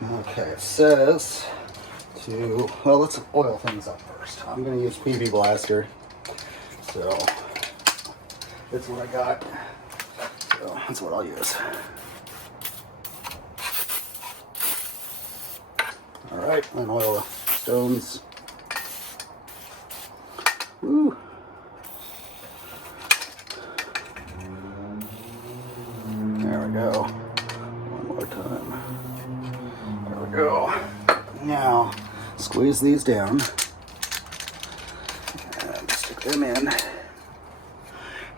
Okay, it says to, well, let's oil things up first. I'm going to use PB Blaster, so that's what I got. So that's what I'll use. All right, and oil the stones. Woo. There we go. One more time. There we go. Now, squeeze these down and stick them in.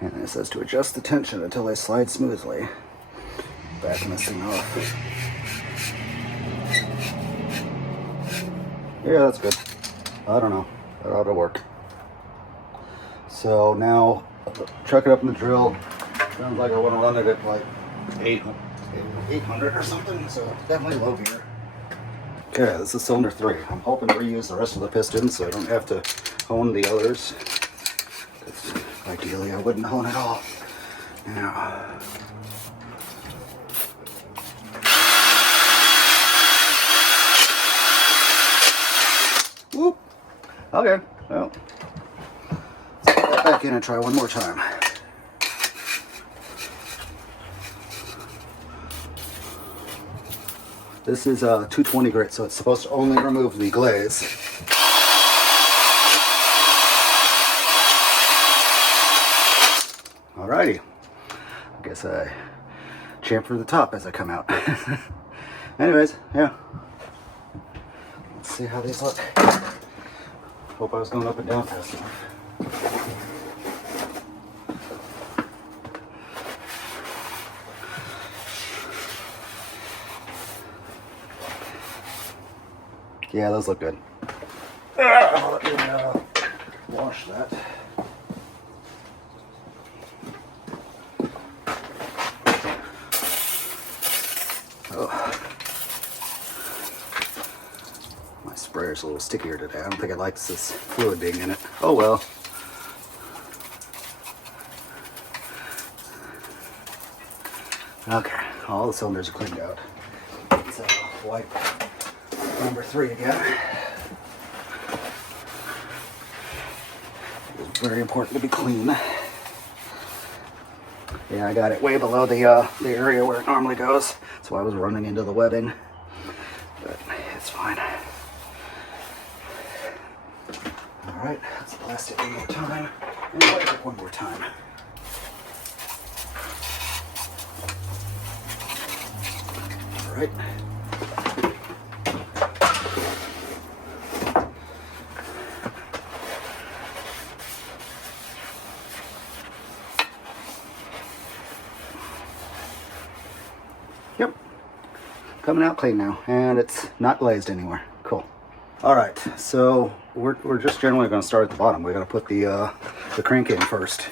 And it says to adjust the tension until they slide smoothly. Backing this thing off. Yeah, that's good. I don't know. That ought to work. So now, chuck it up in the drill. Sounds like I want to run it at like 800 or something, so definitely low gear. Okay, this is cylinder 3. I'm hoping to reuse the rest of the pistons so I don't have to hone the others. Ideally, I wouldn't hone it all. Now, whoop. Okay, well, let's put that back in and try one more time. This is a 220 grit, so it's supposed to only remove the glaze. Alrighty. I guess I chamfer the top as I come out. Anyways, yeah. Let's see how these look. Hope I was going up and down fast enough. Yeah, those look good. Let me wash that. Oh. My sprayer's a little stickier today. I don't think it likes this fluid being in it. Oh well. Okay, all the cylinders are cleaned out. So wipe number 3 again. It's very important to be clean. Yeah, I got it way below the area where it normally goes, so I was running into the webbing, but it's fine. All right, let's blast it one more time, and wipe it one more time. All right. Yep, coming out clean now, and it's not glazed anywhere. Cool. All right, so we're just generally going to start at the bottom. We're going to put the crank in first.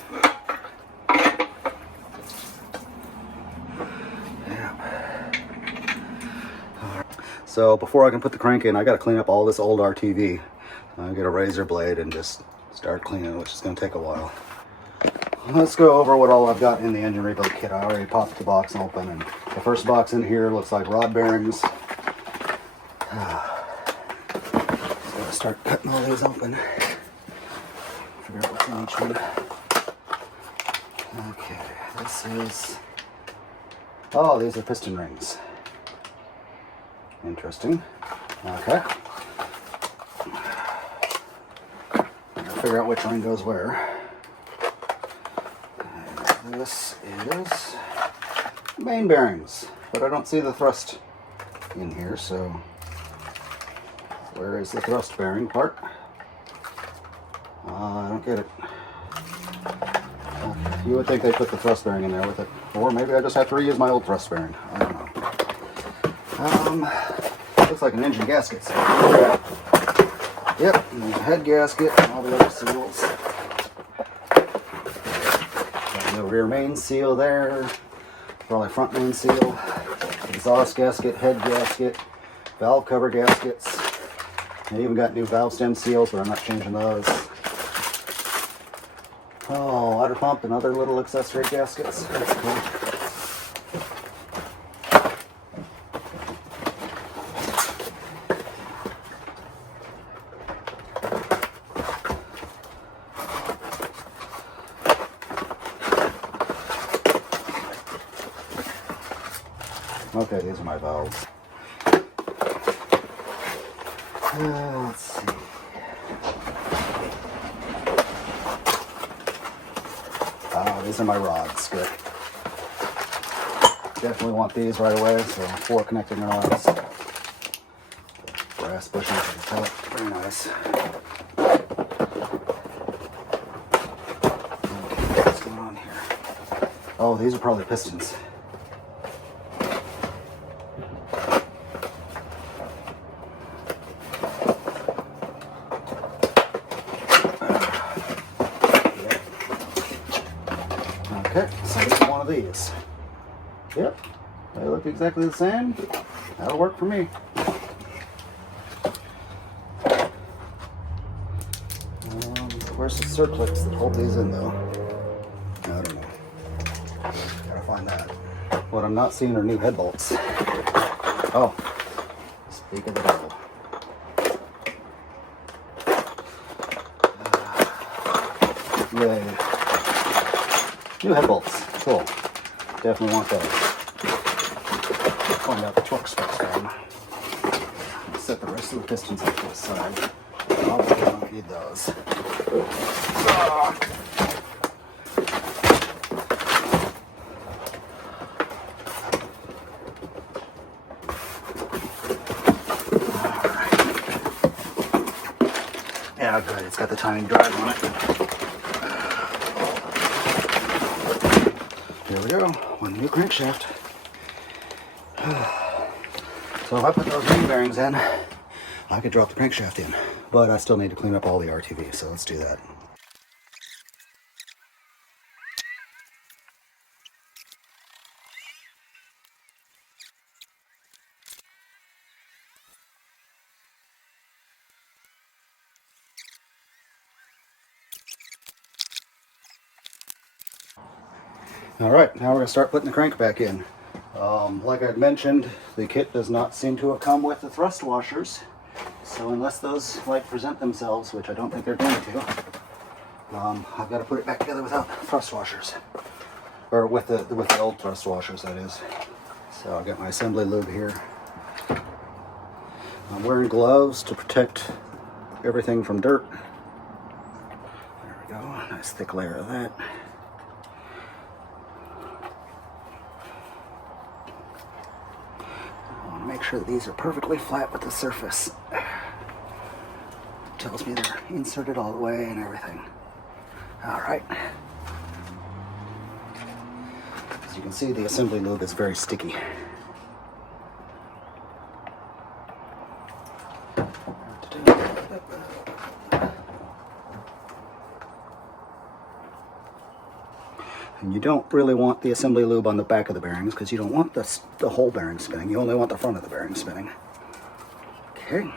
Yeah. All right. So before I can put the crank in, I got to clean up all this old RTV. Get a razor blade and just start cleaning, which is going to take a while. Let's go over what all I've got in the engine rebuild kit. I already popped the box open, and the first box in here looks like rod bearings. Just gotta start cutting all these open. Figure out what's in each one. Okay, this is... oh, these are piston rings. Interesting. Okay. Gotta figure out which ring goes where. This is main bearings, but I don't see the thrust in here, so where is the thrust bearing part? I don't get it. Okay. You would think they put the thrust bearing in there with it, or maybe I just have to reuse my old thrust bearing. I don't know. Looks like an engine gasket. Yep, and there's a head gasket and all the other seals. The rear main seal there, probably front main seal, exhaust gasket, head gasket, valve cover gaskets. I even got new valve stem seals, but I'm not changing those. Oh, water pump and other little accessory gaskets. That's cool. Okay, these are my valves. Let's see. These are my rods. Good. Definitely want these right away. So 4 connecting rods. Brass bushings at the top. Very nice. Okay, what's going on here? Oh, these are probably pistons. Okay, so this is one of these. Yep, they look exactly the same. That'll work for me. Where's the circlips that hold these in though? I don't know. Gotta find that. What I'm not seeing are new head bolts. Oh, speak of the devil. Yay. New head bolts. Cool. Definitely want those. Find out the torque specs for them. Set the rest of the pistons up to the side. Probably don't need those. Yeah, good. It's got the timing drive on it. Here we go. One new crankshaft. So if I put those ring bearings in, I could drop the crankshaft in. But I still need to clean up all the RTV, so let's do that. All right, now we're going to start putting the crank back in. Like I mentioned, the kit does not seem to have come with the thrust washers. So unless those present themselves, which I don't think they're going to, I've got to put it back together without thrust washers. Or with the old thrust washers, that is. So I've got my assembly lube here. I'm wearing gloves to protect everything from dirt. There we go, nice thick layer of that. Make sure that these are perfectly flat with the surface. Tells me they're inserted all the way and everything. All right. As you can see, the assembly lube is very sticky. And you don't really want the assembly lube on the back of the bearings because you don't want the whole bearing spinning. You only want the front of the bearing spinning. Okay.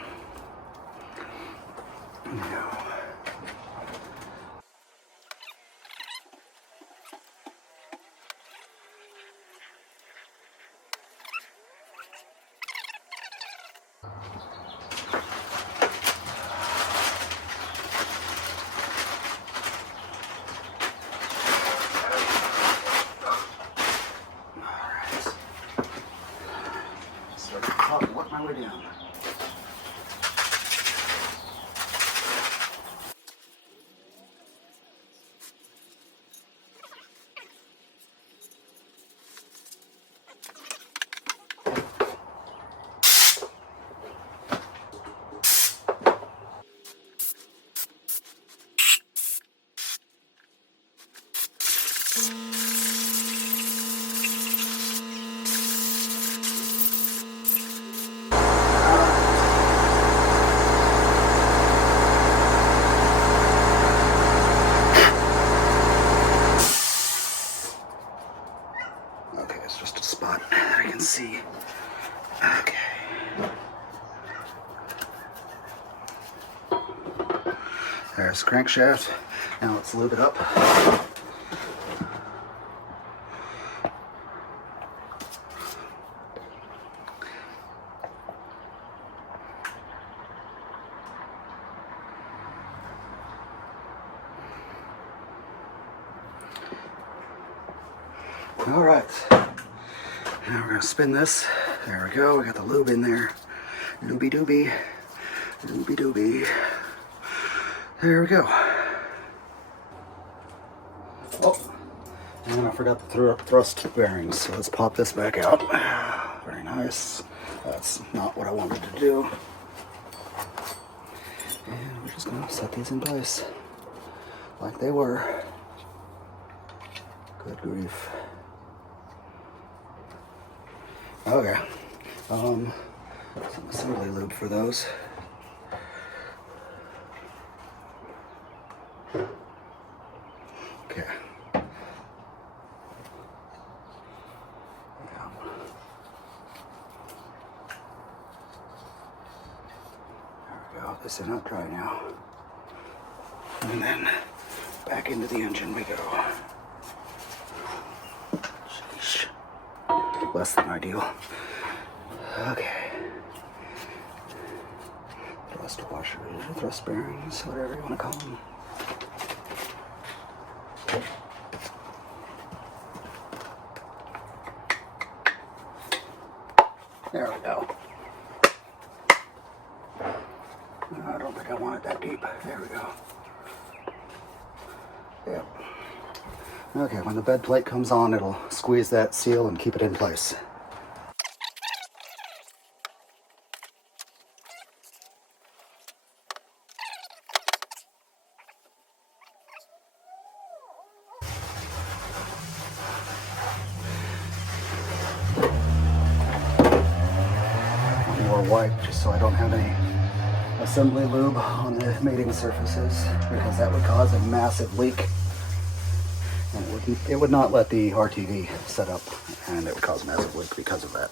Now. Work my way down. See. Okay. There's the crankshaft. Now let's lube it up. All right. Now we're going to spin this. There we go, we got the lube in there. Looby dooby. Looby dooby. There we go. Oh, and I forgot the thrust bearings, so let's pop this back out. Very nice. That's not what I wanted to do. And we're just gonna set these in place like they were. Good grief. Okay. Some assembly lube for those. Okay. This is not dry now. And then back into the engine we go. Sheesh. Less than ideal. Okay. Thrust washers, thrust bearings, whatever you want to call them. There we go. I don't think I want it that deep. There we go. Yep. Okay, when the bed plate comes on, it'll squeeze that seal and keep it in place. One more wipe, just so I don't have any assembly lube on the mating surfaces, because that would cause a massive leak, and it would not let the RTV set up, and it would cause a massive leak because of that.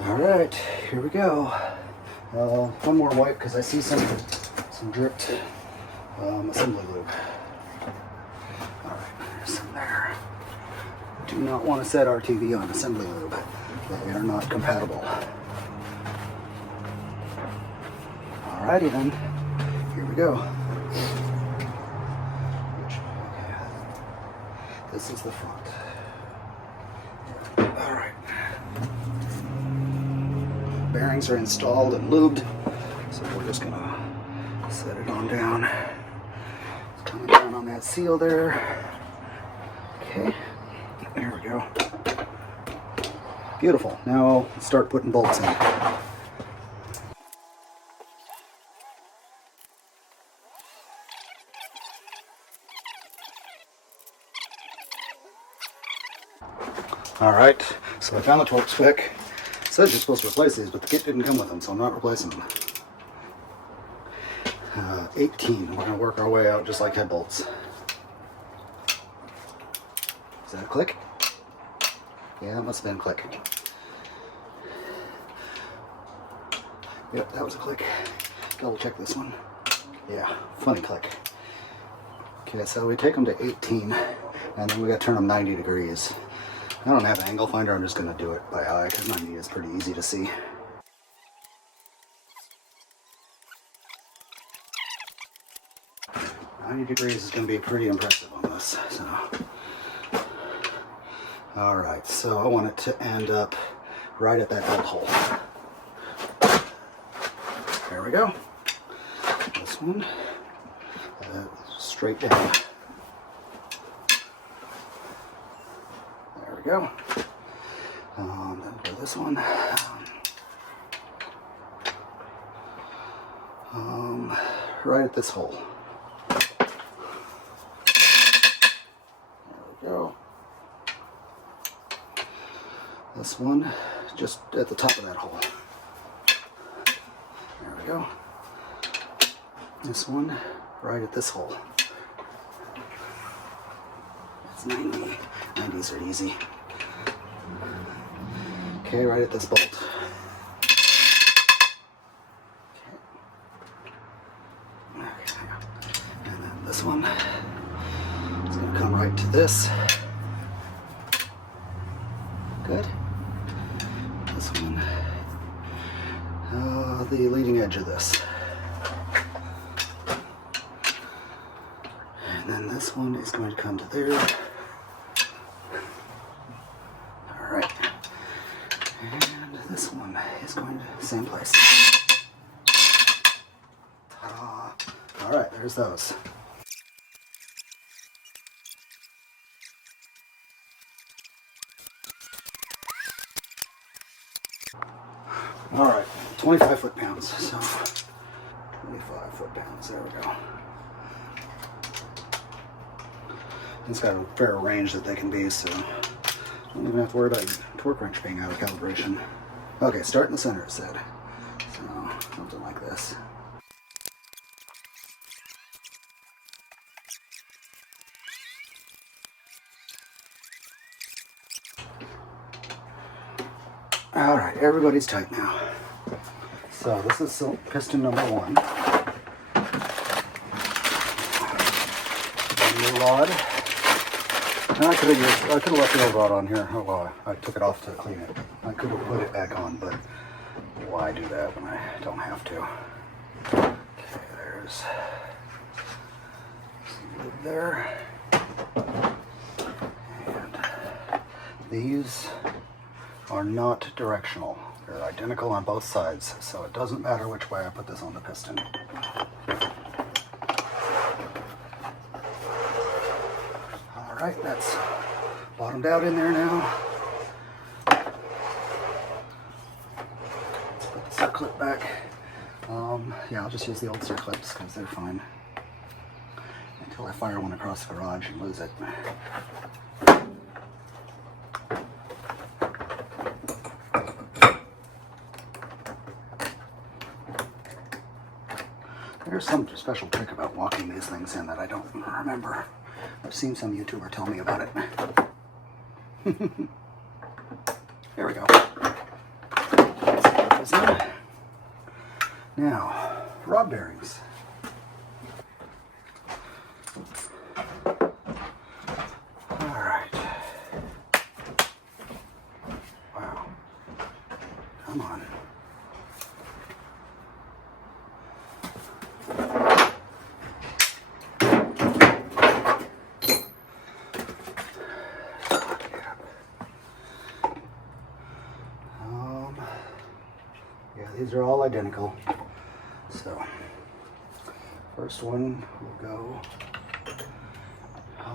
All right, here we go. One more wipe because I see some dripped assembly lube. All right, there's some there. Do not want to set RTV on assembly lube. They are not compatible. Alrighty then, here we go. Okay. This is the front. All right. Bearings are installed and lubed, so we're just gonna set it on down. It's coming down on that seal there. Okay, there we go. Beautiful. Now let's start putting bolts in. All right, so I found the torque spec. It says you're supposed to replace these, but the kit didn't come with them, so I'm not replacing them. 18, we're gonna work our way out just like head bolts. Is that a click? Yeah, it must have been a click. Yep, that was a click. Double check this one. Yeah, funny click. Okay, so we take them to 18, and then we gotta turn them 90 degrees. I don't have an angle finder, I'm just going to do it by eye because 90 is pretty easy to see. "90 degrees is going to be pretty impressive on this. So. Alright, so I want it to end up right at that bolt hole. There we go. This one, straight down. There we go. Then for this one, right at this hole. There we go. This one, just at the top of that hole. There we go. This one, right at this hole. That's 90. 90s are easy. Okay, right at this bolt. Okay. And then this one is going to come right to this. Good. This the leading edge of this. And then this one is going to come to there. Alright. And this one is going to same place. Ta-da! Alright, there's those. Alright, 25 foot-pounds, so 25 foot-pounds, there we go. It's got a fair range that they can be, so I don't even have to worry about your torque wrench being out of calibration. Okay, start in the center, it said. So, something like this. Alright, everybody's tight now. So this is piston number 1. New rod. And I could have left the old rod on here. Oh well, I took it off to clean it. I could have put it back on, but why do that when I don't have to? Okay, there's some lube there. And these are not directional. They're identical on both sides, so it doesn't matter which way I put this on the piston. Alright, that's bottomed out in there now. Let's put the circlip back. Yeah, I'll just use the old circlips because they're fine. Until I fire one across the garage and lose it. There's some special trick about walking these things in that I don't remember. I've seen some YouTuber tell me about it. There we go. Now, rod bearings. Alright. Wow. Come on. Yeah, these are all identical. So, first one will go.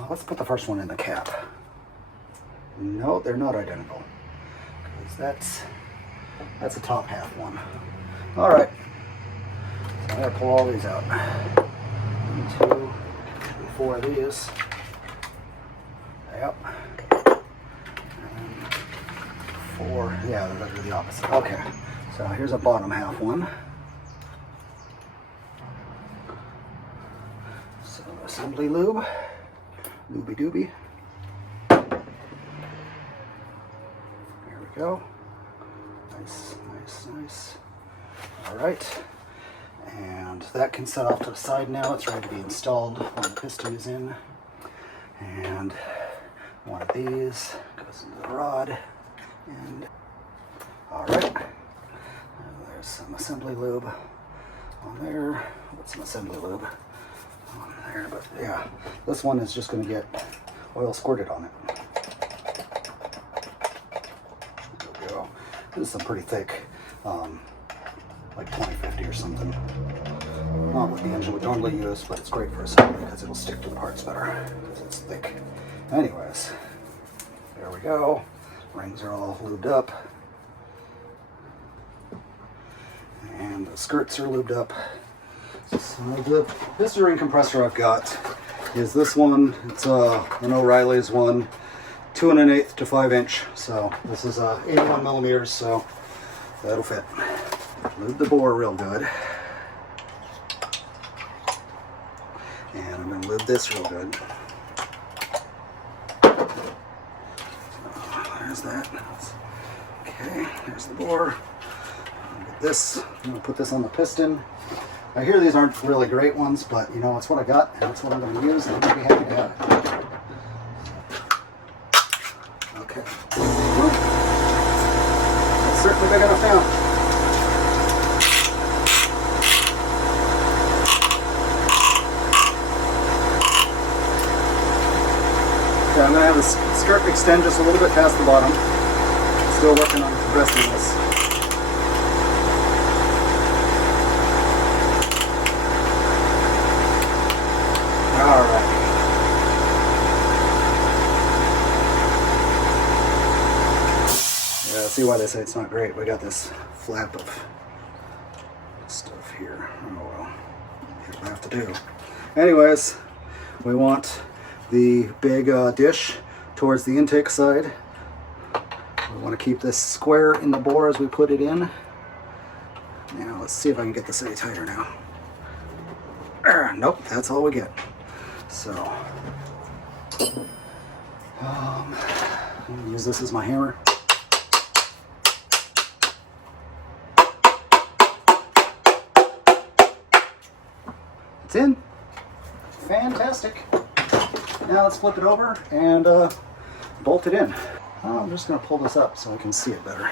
Let's put the first one in the cap. No, they're not identical. Because that's a top half one. All right. So I'm gonna pull all these out. 1, 2, 4 of these. Yep. And 4. Yeah, they're the opposite. Okay. So here's a bottom half one. So assembly lube, looby dooby. There we go. Nice, nice, nice. All right. And that can set off to the side now. It's ready to be installed when the piston is in. And one of these goes into the rod. And all right. There's some assembly lube on there. What's some assembly lube on there? But yeah, this one is just going to get oil squirted on it. There we go. This is some pretty thick, like 2050 or something. Not what the engine would normally use, but it's great for assembly because it'll stick to the parts better because it's thick. Anyways, there we go. Rings are all lubed up. And the skirts are lubed up. So the piston ring compressor I've got is this one. It's an O'Reilly's one, 2 1/8 to 5 inch. So this is 81 millimeters, so that'll fit. Lube the bore real good. And I'm going to lube this real good. So there's that. Okay, there's the bore. This, I'm going to put this on the piston. I hear these aren't really great ones, but you know, it's what I got, and that's what I'm going to use, and I'm going to be happy to have it. Okay. That's certainly big enough now. I'm going to have the skirt extend just a little bit past the bottom. Still working on progressing this. Alright. Yeah, see why they say it's not great. We got this flap of stuff here. Oh well. Here's what I have to do. Anyways, we want the big dish towards the intake side. We want to keep this square in the bore as we put it in. Now let's see if I can get this any tighter now. Nope, that's all we get. So, I'm going to use this as my hammer. It's in. Fantastic. Now let's flip it over and bolt it in. I'm just going to pull this up so I can see it better.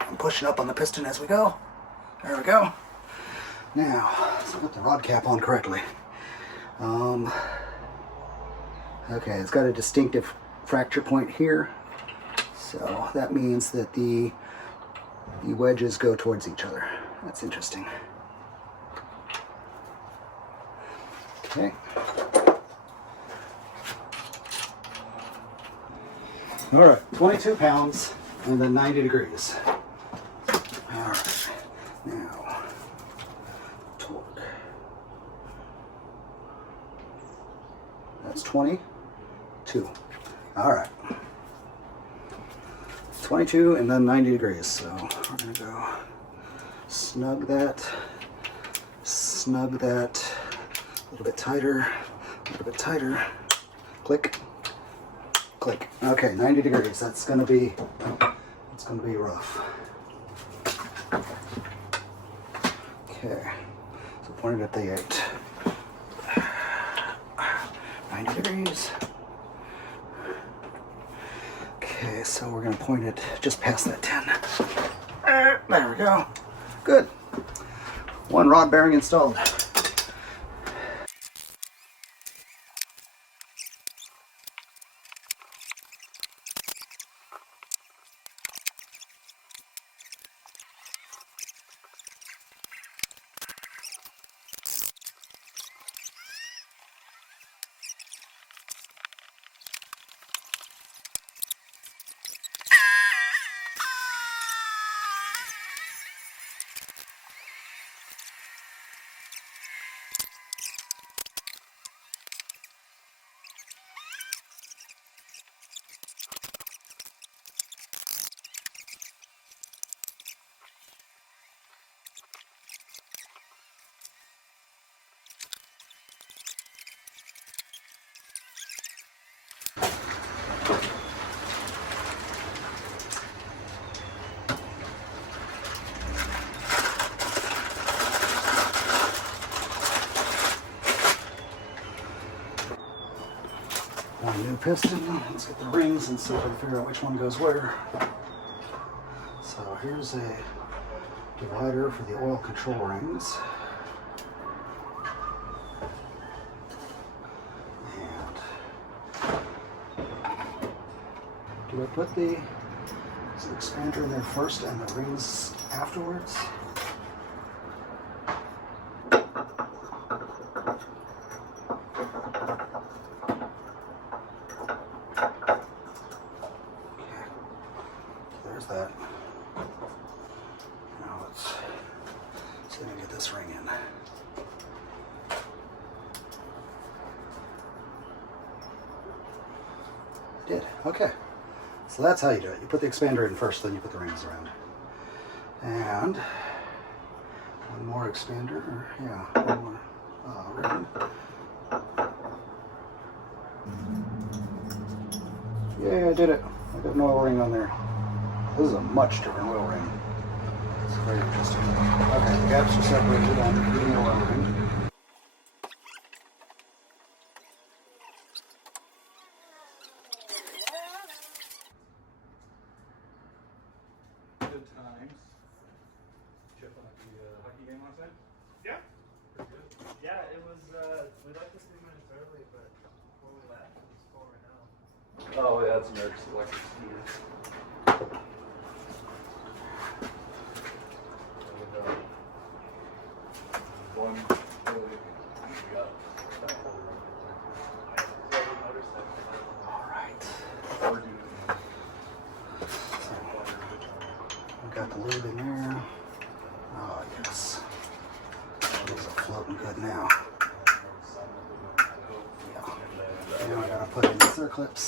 I'm pushing up on the piston as we go. There we go. Now, let's put the rod cap on correctly. Okay, it's got a distinctive fracture point here. So that means that the wedges go towards each other. That's interesting. Okay. All right, 22 pounds and then 90 degrees. All right, now torque. That's 22. All right. 22 and then 90 degrees. So we're gonna go snug that, a little bit tighter, click, click. Okay, 90 degrees. It's gonna be rough. Okay, so point it at the 8. 90 degrees. Okay, so we're gonna point it just past that 10. There we go. Good. One rod bearing installed. New piston. Let's get the rings and see if I can figure out which one goes where. So here's a divider for the oil control rings. And do I put the expander in there first and the rings afterwards? That. Now let's see if I can get this ring in. Did. Okay. So that's how you do it. You put the expander in first, then you put the rings around. And one more expander. Yeah, one more ring. Yeah, I did it. I got an oil ring on there. This is a much different oil ring. It's very interesting. Okay, the gaps are separated on the oil ring. Good times. Chip on the hockey game last night? Yeah. Pretty good. Yeah, it was, we left a few minutes early, but Oh, yeah, it's emergency electric scooter. One really got that holder. All right. We got the lube in there. Oh, yes. Those are floating good now. Yeah. Now I gotta put in the circlips.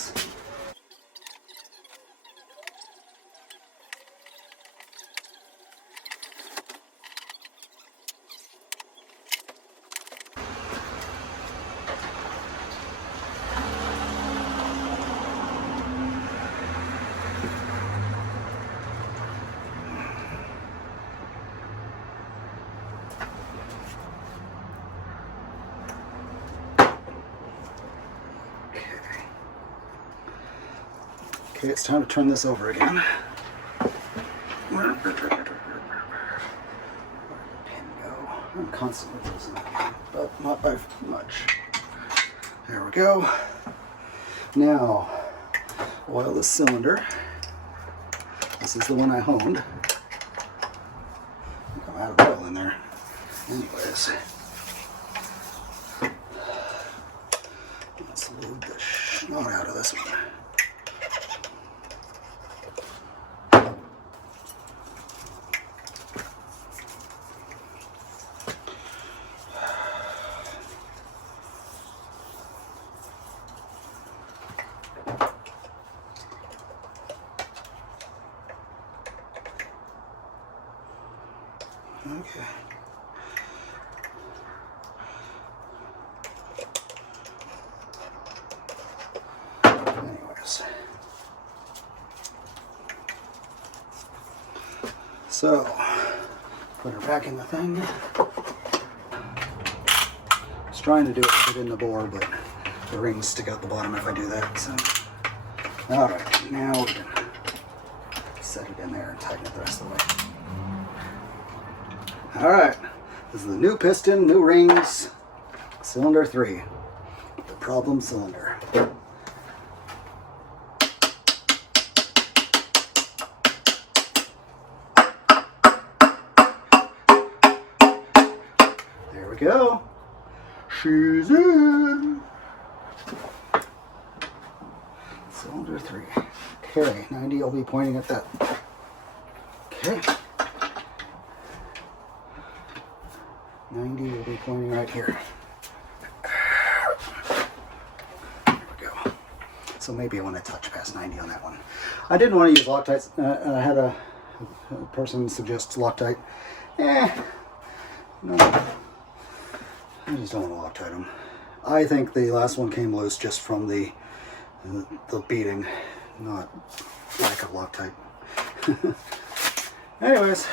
Okay, it's time to turn this over again. Where did the pin go? I'm constantly losing it, but not by much. There we go. Now, oil this cylinder. This is the one I honed. I think I'm out of oil in there. Anyways. Let's lube the snot out of this one. Okay. Anyways. So, put her back in the thing. I was trying to do it within the bore, but the rings stick out the bottom if I do that. So, alright, now we can set it in there and tighten it the rest of the way. Alright, this is the new piston, new rings, cylinder 3, the problem cylinder. There we go. She's in. Cylinder 3. Okay, 90 will be pointing at that. Okay. 90 will be pointing right here. There we go. So maybe I want to touch past 90 on that one. I didn't want to use Loctite. I had a person suggest Loctite. No. I just don't want to Loctite them. I think the last one came loose just from the beating, not lack of Loctite. Anyways.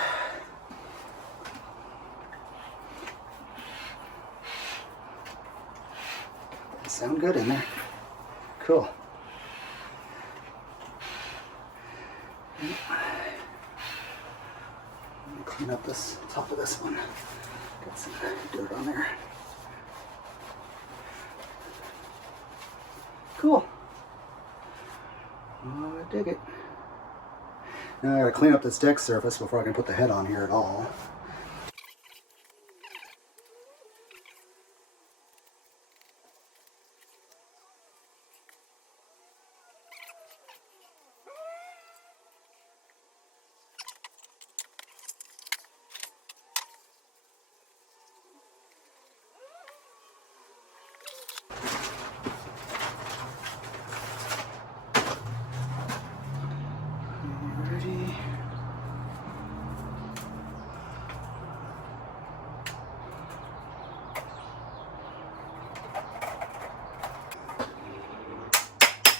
Sound good in there. Cool. Let me clean up this top of this one. Got some dirt on there. Cool. Oh, I dig it. Now I gotta clean up this deck surface before I can put the head on here at all.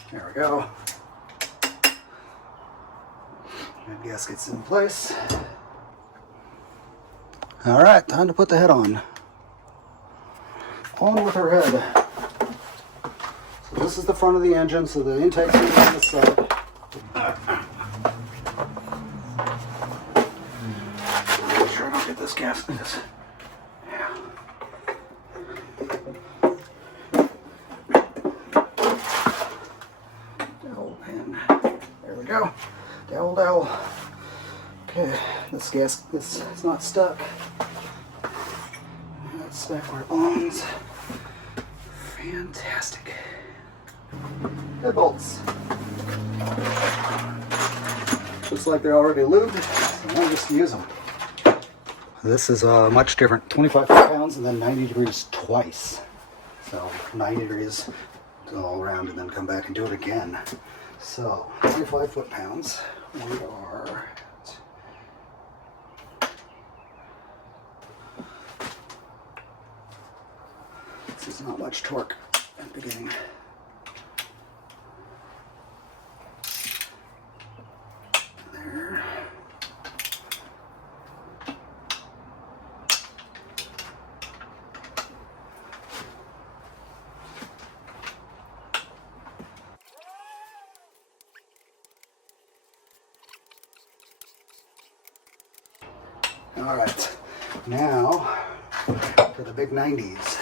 There we go. And gasket's in place. All right, time to put the head on. On with her head. So this is the front of the engine, so the intake's on this side. Make sure I don't get this gasket. Okay, this gas is not stuck. That's back where it belongs. Fantastic. Good bolts. Looks like they're already lubed, so I'll just use them. This is much different. 25 pounds and then 90 degrees twice. So 90 degrees all around and then come back and do it again. So 25 foot-pounds. We are this is not much torque at the beginning. There. All right, now for the big 90s.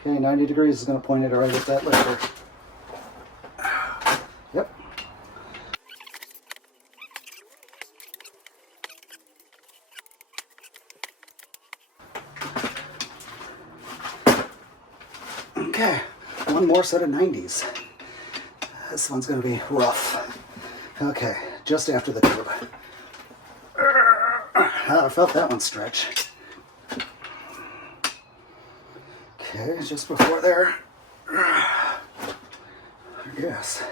Okay, 90 degrees is going to point it right at that lifter. Yep. Okay, one more set of 90s. This one's going to be rough. Okay, just after the tube. I felt that one stretch. Okay, just before there. Yes.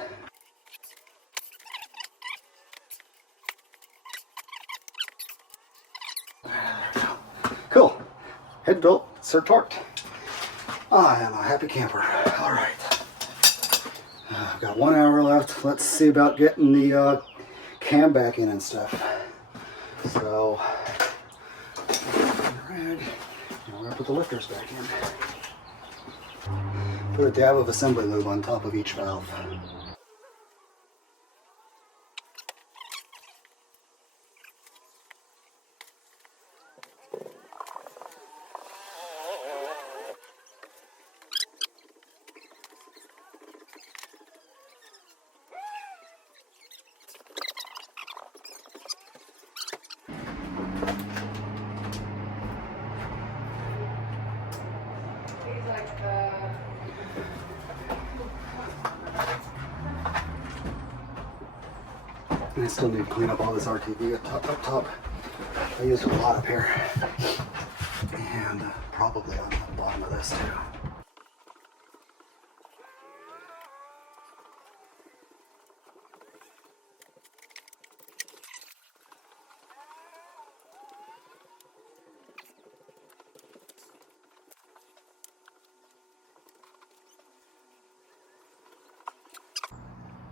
Cool. Head built, sir torqued. I am a happy camper. All right. I've got 1 hour left. Let's see about getting the cam back in and stuff. So, red. Now we're gonna put the lifters back in. Put a dab of assembly lube on top of each valve. I still need to clean up all this RTV up top. I used a lot up here. And probably on the bottom of this too.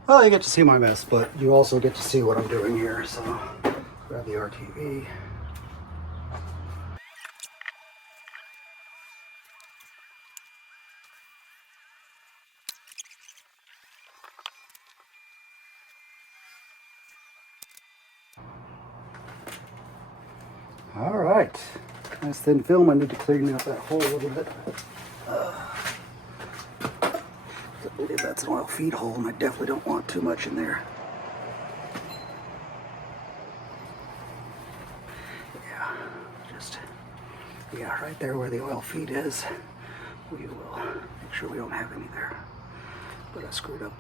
Well, you get to see my mess, but you also get to see what I'm doing here. So, grab the RTV. All right. Nice thin film. I need to clean up that hole a little bit. I believe that's an oil feed hole, and I definitely don't want too much in there. Yeah, right there where the oil feed is. We will make sure we don't have any there. But I screwed up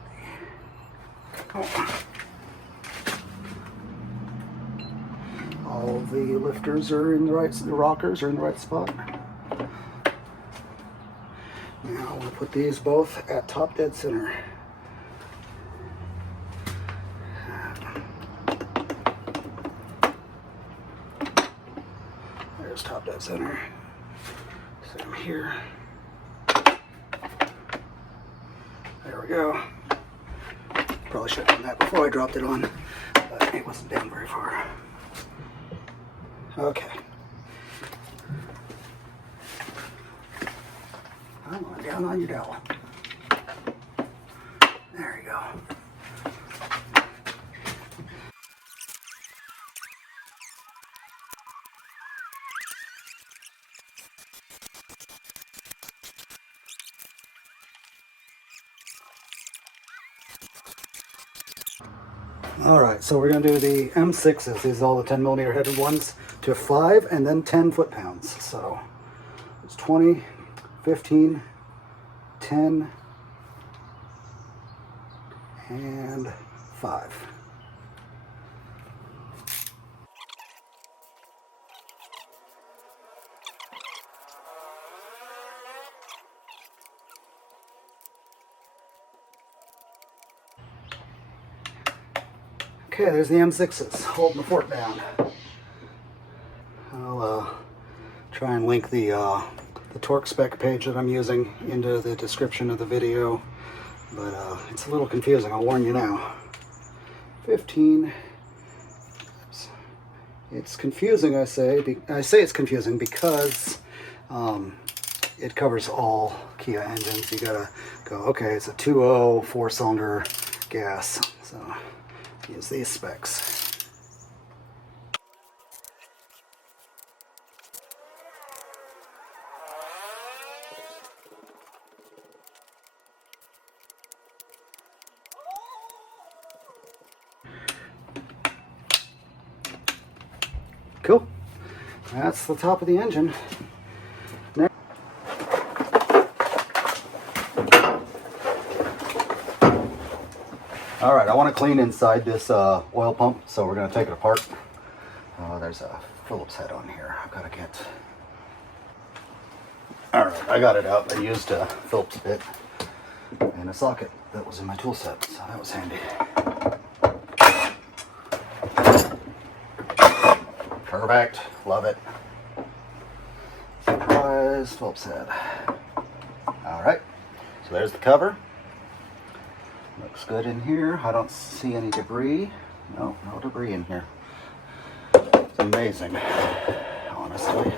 all the lifters are in the right, the rockers are in the right spot. Now we'll put these both at top dead center. There's top dead center. Set them here. There we go. Probably should have done that before I dropped it on, but it wasn't down very far. Okay. I'm going down on your dowel. There you go. All right, so we're gonna do the M6s. These are all the 10mm headed ones to 5 and then 10 foot-pounds. So it's 20, 15, 10, and 5. Okay, there's the M6s, holding the fort down. I'll try and link the torque spec page that I'm using into the description of the video, but it's a little confusing, I'll warn you now. 15. It's confusing, I say. I say it's confusing because it covers all Kia engines. You gotta go, okay, it's a 2.0 4-cylinder gas, so use these specs. Cool. That's the top of the engine. Next. All right, I want to clean inside this oil pump, so we're going to take it apart. There's a Phillips head on here. I've got to get... All right, I got it out. I used a Phillips bit and a socket that was in my tool set, so that was handy. Perfect. Love it. Surprise Phillips head. All right, so there's the cover. Looks good in here. I don't see any debris. No debris in here. It's amazing, honestly.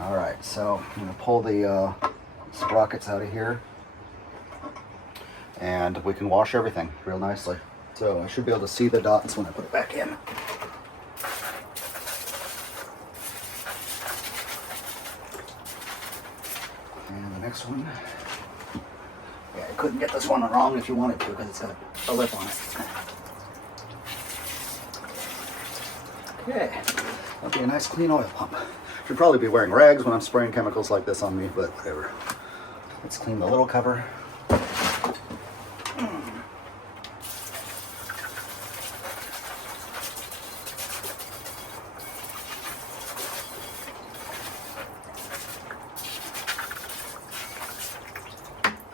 All right, so I'm gonna pull the sprockets out of here and we can wash everything real nicely. So I should be able to see the dots when I put it back in. And the next one. Yeah, I couldn't get this one wrong if you wanted to because it's got a lip on it. Okay, that'll be a nice clean oil pump. Should probably be wearing rags when I'm spraying chemicals like this on me, but whatever. Let's clean the little cover.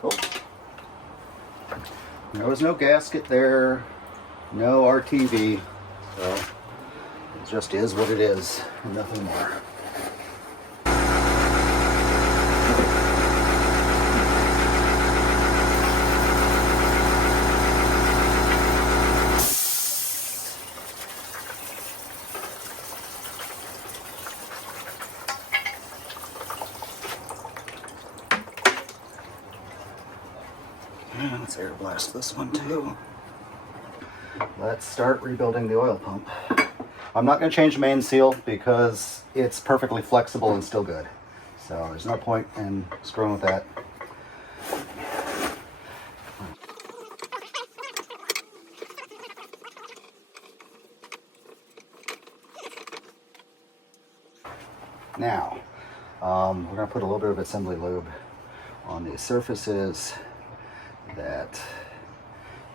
Cool. There was no gasket there, no RTV, so it just is what it is, and nothing more. And let's air blast this one too. Let's start rebuilding the oil pump. I'm not going to change the main seal because it's perfectly flexible and still good. So there's no point in screwing with that. Now, we're going to put a little bit of assembly lube on the surfaces that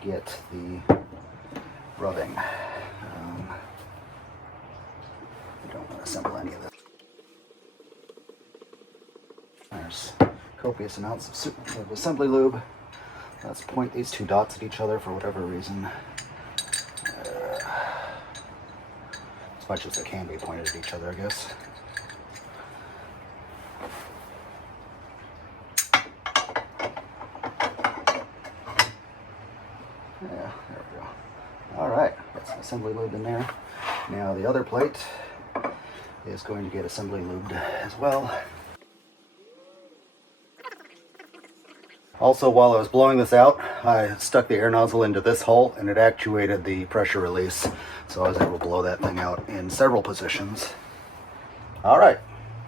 get the rubbing. I don't want to assemble any of this. There's copious amounts of assembly lube. Let's point these two dots at each other for whatever reason. As much as they can be pointed at each other, I guess. Yeah, there we go. All right, got some assembly lube in there. Now the other plate is going to get assembly lubed as well. Also, while I was blowing this out, I stuck the air nozzle into this hole and it actuated the pressure release. So I was able to blow that thing out in several positions. All right,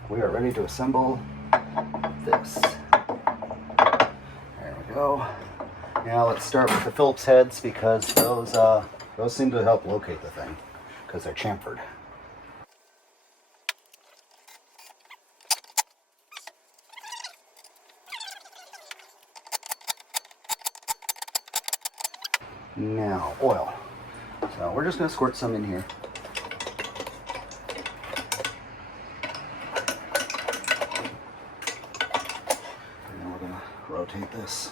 we are ready to assemble this. There we go. Now let's start with the Phillips heads because those seem to help locate the thing because they're chamfered. Now, oil. So we're just going to squirt some in here. And then we're going to rotate this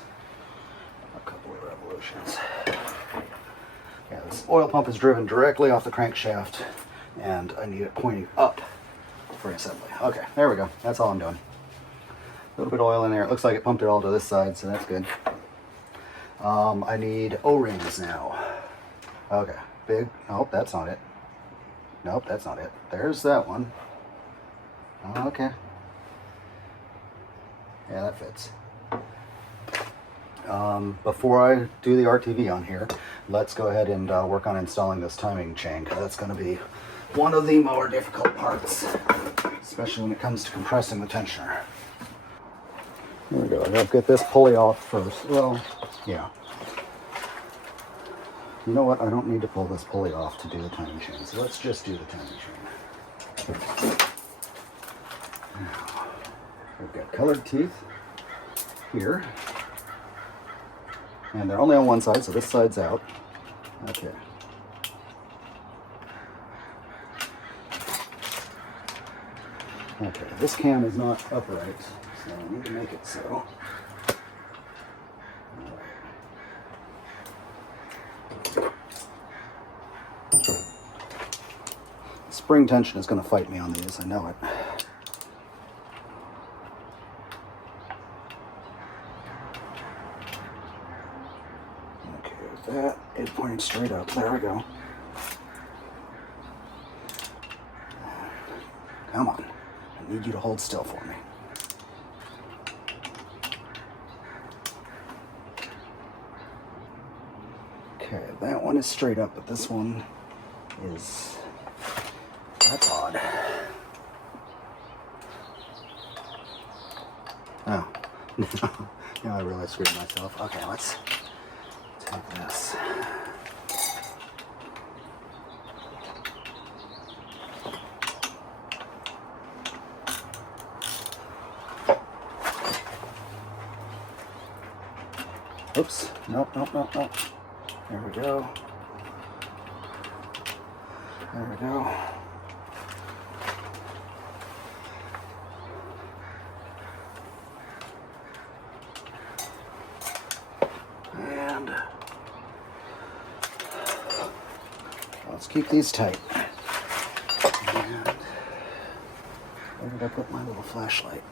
a couple of revolutions. Yeah, this oil pump is driven directly off the crankshaft, and I need it pointing up for assembly. Okay, there we go. That's all I'm doing. A little bit of oil in there. It looks like it pumped it all to this side, so that's good. I need O-rings now. Okay, big. Nope, that's not it. Nope, that's not it. There's that one. Okay. Yeah, that fits. Before I do the RTV on here, let's go ahead and work on installing this timing chain, because that's going to be one of the more difficult parts, especially when it comes to compressing the tensioner. There we go. I gotta get this pulley off first. Well, yeah. You know what? I don't need to pull this pulley off to do the timing chain, so let's just do the timing chain. Now, we've got colored teeth here, and they're only on one side, so this side's out. Okay. Okay, this cam is not upright, so I need to make it so. Spring tension is going to fight me on these, I know it. Okay, with that, it pointed straight up. There we go. Come on. I need you to hold still for me. Okay, that one is straight up, but this one is... that's odd. Oh. Now I really screwed myself. Okay, let's take this. Oops. Nope, nope, nope, nope. There we go. There we go. And let's keep these tight. And where did I put my little flashlight?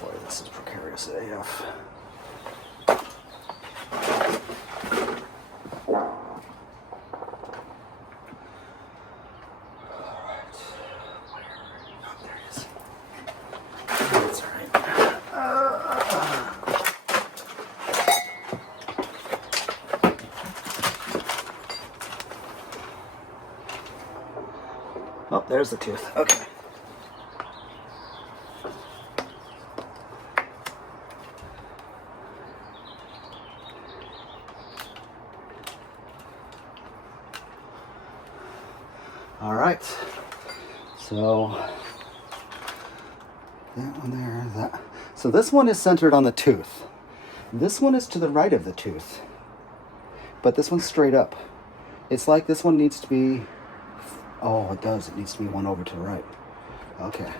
Boy, this is precarious AF. Oh, there's the tooth. Okay. All right. So that one there, that. So this one is centered on the tooth. This one is to the right of the tooth, but this one's straight up. It's like this one needs to be. Oh, it does. It needs to be one over to the right. Okay.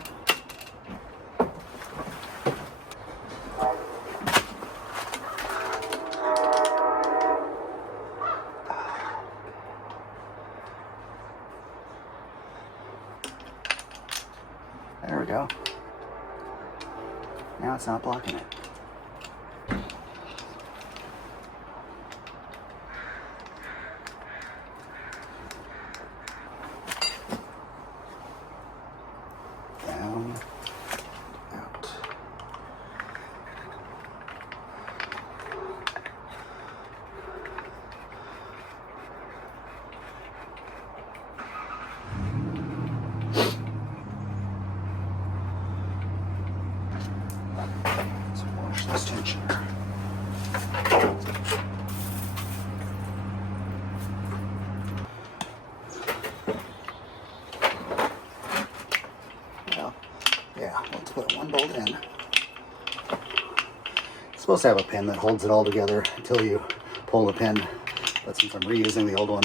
There we go. Now it's not blocking it. Down, out. Let's wash this tensioner. Well, yeah, let's put one bolt in. It's supposed to have a pin that holds it all together until you pull the pin, but since I'm reusing the old one,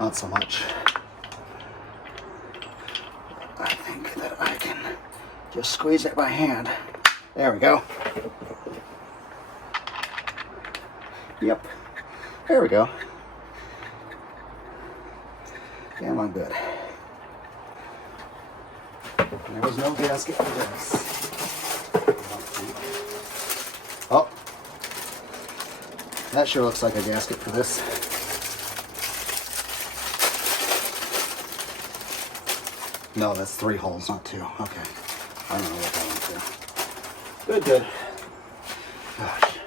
not so much. I think that I can just squeeze it by hand. There we go. Yep, there we go. Damn, I'm good. There was no gasket for this. Oh, that sure looks like a gasket for this. No, that's 3 holes, not 2. Okay. I don't know what that one's for. Good, good. Gosh.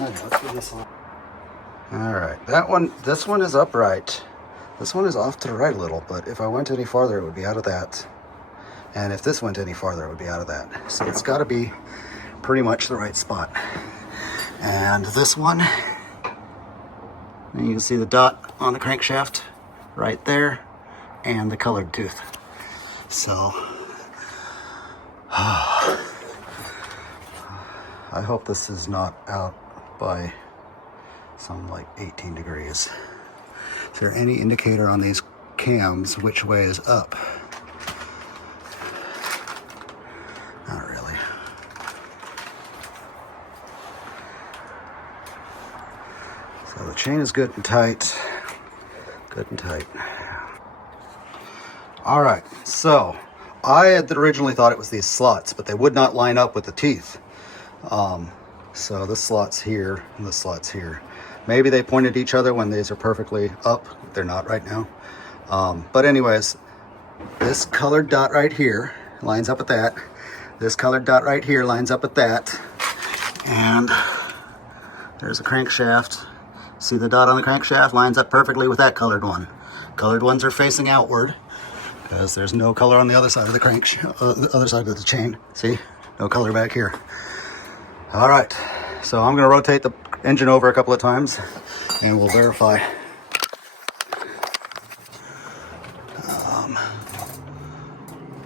Okay, let's get this on. Alright, this one is upright. This one is off to the right a little, but if I went any farther, it would be out of that. And if this went any farther, it would be out of that. So it's got to be pretty much the right spot. And this one, and you can see the dot on the crankshaft right there, and the colored tooth. So, I hope this is not out by some like 18 degrees. Is there any indicator on these cams which way is up? Not really. So the chain is good and tight. Good and tight. All right, so I had originally thought it was these slots, but they would not line up with the teeth. So this slot's here and this slot's here. Maybe they pointed to each other when these are perfectly up. They're not right now. But anyways, this colored dot right here lines up with that. This colored dot right here lines up with that. And there's a crankshaft. See the dot on the crankshaft lines up perfectly with that colored one. Colored ones are facing outward because there's no color on the other side of the the other side of the chain. See, no color back here. All right, so I'm gonna rotate the engine over a couple of times and we'll verify.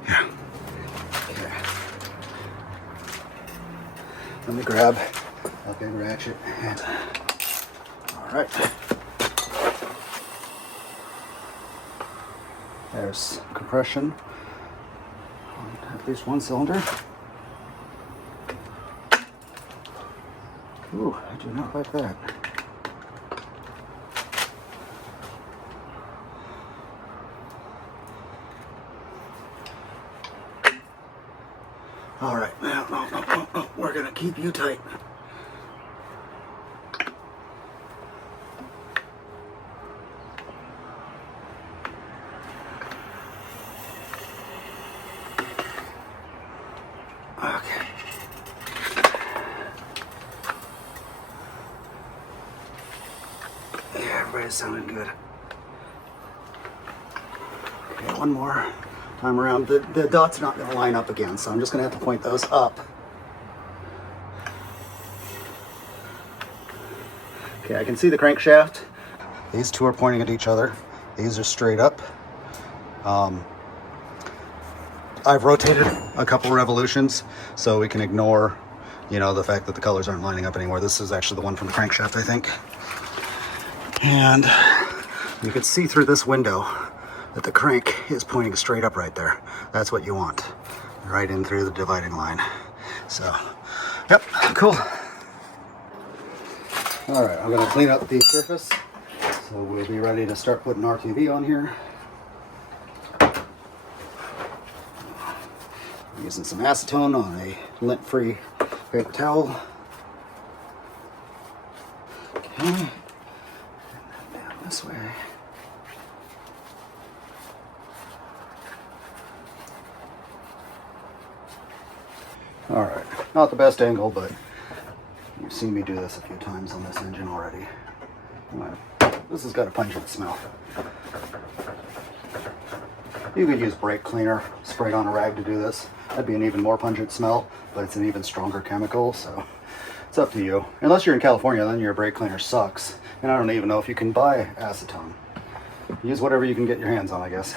Yeah. Okay. Let me grab a big ratchet and, all right. There's compression on at least one cylinder. Ooh, I do not like that. All right, no, we're gonna keep you tight. Okay. Yeah, everybody's sounding good. Okay, one more time around. The dot's not going to line up again, so I'm just going to have to point those up. Okay, I can see the crankshaft. These two are pointing at each other. These are straight up. I've rotated a couple revolutions, so we can ignore, you know, the fact that the colors aren't lining up anymore. This is actually the one from the crankshaft, I think. And you can see through this window that the crank is pointing straight up right there. That's what you want, right in through the dividing line. So, yep, cool. All right, I'm gonna clean up the surface. So we'll be ready to start putting RTV on here. I'm using some acetone on a lint-free paper towel. Okay, and then down this way. All right, not the best angle, but You've seen me do this a few times on this engine already. This has got a pungent smell. You could use brake cleaner sprayed on a rag to do this. That'd be an even more pungent smell, but it's an even stronger chemical, so it's up to you. Unless you're in California, then your brake cleaner sucks. And I don't even know if you can buy acetone. Use whatever you can get your hands on, I guess.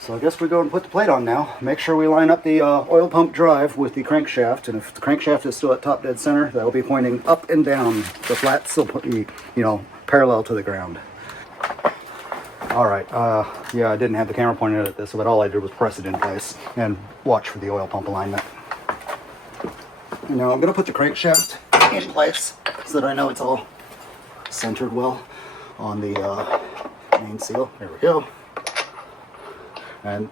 So I guess we go and put the plate on now. Make sure we line up the oil pump drive with the crankshaft, and if the crankshaft is still at top dead center, that will be pointing up and down. The flats will be, parallel to the ground. All right, yeah, I didn't have the camera pointed at this, but all I did was press it in place and watch for the oil pump alignment. And now I'm gonna put the crankshaft in place so that I know it's all centered well on the main seal. There we go. And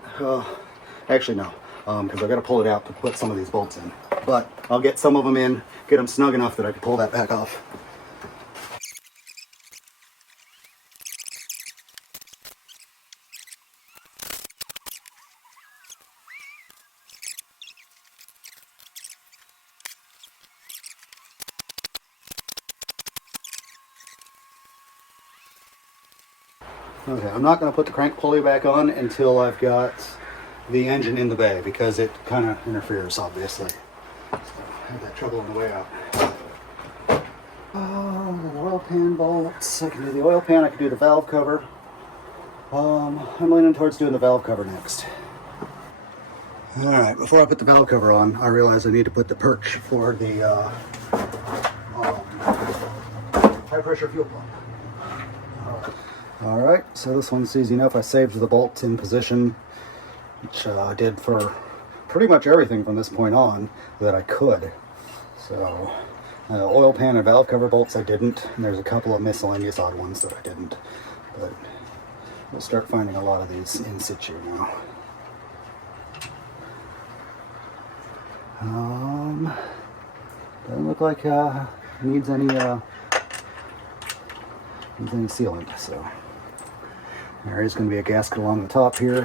actually no, because I've got to pull it out to put some of these bolts in. But I'll get some of them in, get them snug enough that I can pull that back off. Okay, I'm not going to put the crank pulley back on until I've got the engine in the bay, because it kind of interferes, obviously. So I had that trouble on the way out. Oh, the oil pan bolts. I can do the oil pan, I can do the valve cover. I'm leaning towards doing the valve cover next. Alright, before I put the valve cover on, I realize I need to put the perch for the high pressure fuel pump. Alright, so this one's easy enough. I saved the bolts in position, which I did for pretty much everything from this point on that I could. So, oil pan and valve cover bolts I didn't, and there's a couple of miscellaneous odd ones that I didn't. But we'll start finding a lot of these in situ now. Doesn't look like it needs any sealant, so there is going to be a gasket along the top here.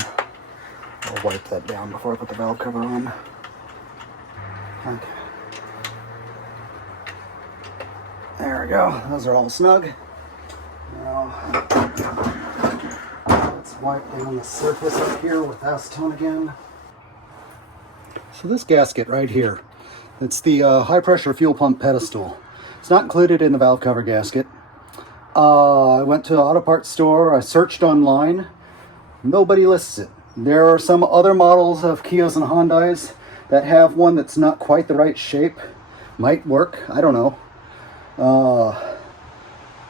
I'll wipe that down before I put the valve cover on. Okay. There we go. Those are all snug. Now, let's wipe down the surface up here with acetone again. So this gasket right here, it's the high pressure fuel pump pedestal. It's not included in the valve cover gasket. I went to an auto parts store, I searched online, nobody lists it. There are some other models of Kias and Hyundais that have one that's not quite the right shape. Might work, I don't know.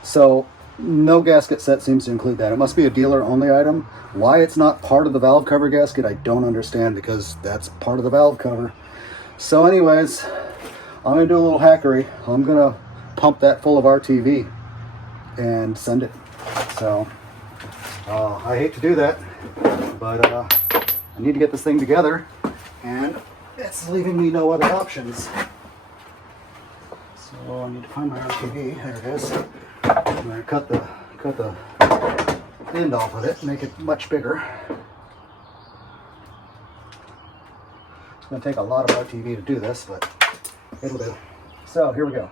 So no gasket set seems to include that. It must be a dealer only item. Why it's not part of the valve cover gasket, I don't understand, because that's part of the valve cover. So anyways, I'm gonna do a little hackery. I'm gonna pump that full of RTV and send it. So I hate to do that, but I need to get this thing together, and it's leaving me no other options. So I need to find my RTV. There it is. I'm going to cut the end off of it, make it much bigger. It's going to take a lot of RTV to do this, but it'll do. So here we go.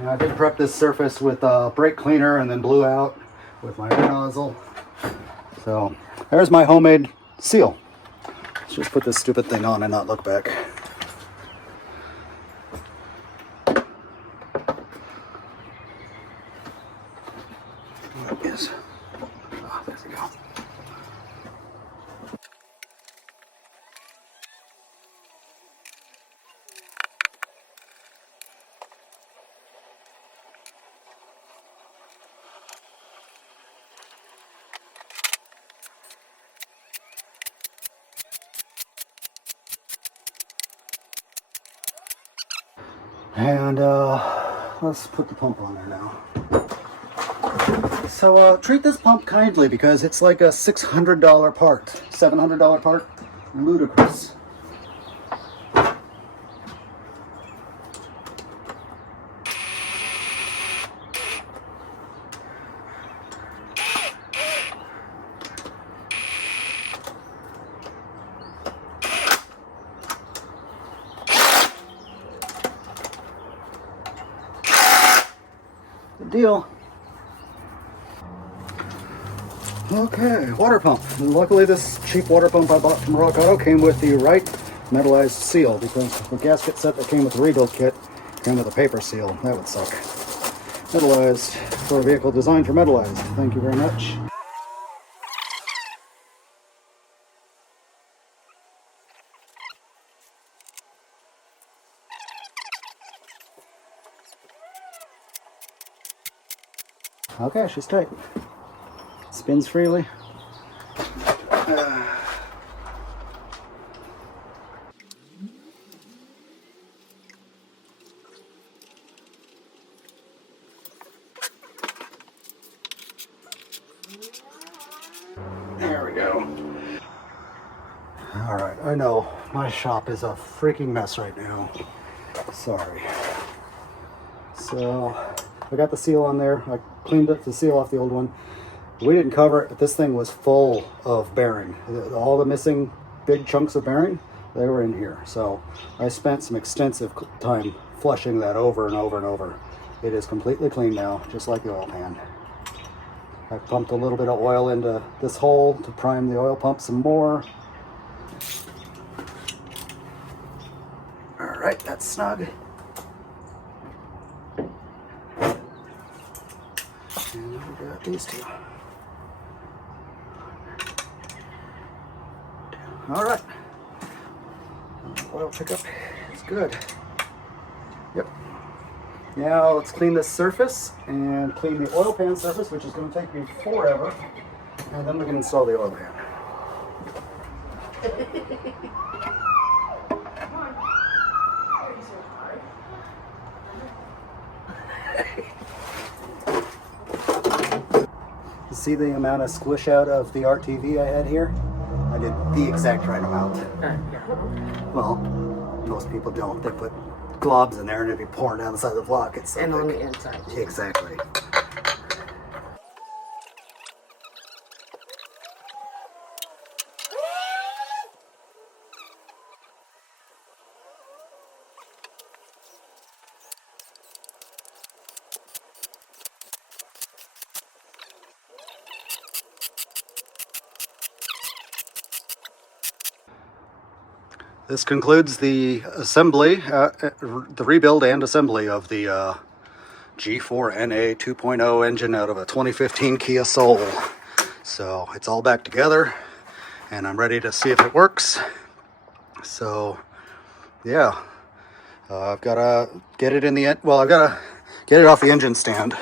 Now I did prep this surface with brake cleaner and then blew out with my air nozzle. So there's my homemade seal. Let's just put this stupid thing on and not look back. There it is. Oh, there we go. And let's put the pump on there now. So treat this pump kindly because it's like a $600 part, $700 part. Ludicrous. Good deal. Okay, water pump. And luckily this cheap water pump I bought from Rock Auto came with the right metallized seal, because the gasket set that came with the rebuild kit came with a paper seal. That would suck. Metallized for a vehicle designed for metallized. Thank you very much. Okay, she's tight. Spins freely. There we go. All right, I know my shop is a freaking mess right now. Sorry. So I got the seal on there. I cleaned the seal off the old one. We didn't cover it, but this thing was full of bearing. All the missing big chunks of bearing, they were in here. So I spent some extensive time flushing that over and over and over. It is completely clean now, just like the oil pan. I pumped a little bit of oil into this hole to prime the oil pump some more. All right, that's snug. And we got these two. All right. Oil pickup is good. Yep. Now let's clean this surface and clean the oil pan surface, which is going to take me forever. And then we can install the oil pan. You see the amount of squish out of the RTV I had here? I did the exact right amount. Well, most people don't. They put globs in there and it'd be pouring down the side of the block. It's so And thick. on the inside. Exactly. This concludes the assembly, the rebuild and assembly of the G4NA 2.0 engine out of a 2015 Kia Soul. So it's all back together and I'm ready to see if it works. So yeah, I've got to get it in the end. Well, I've got to get it off the engine stand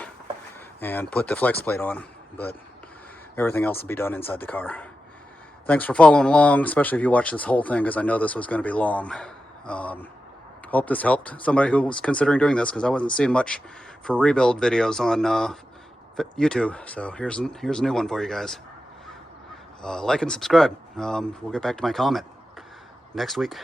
and put the flex plate on, but everything else will be done inside the car. Thanks for following along, especially if you watch this whole thing, because I know this was going to be long. Hope this helped somebody who was considering doing this, because I wasn't seeing much for rebuild videos on YouTube. So here's a new one for you guys. Like and subscribe. We'll get back to my comment next week.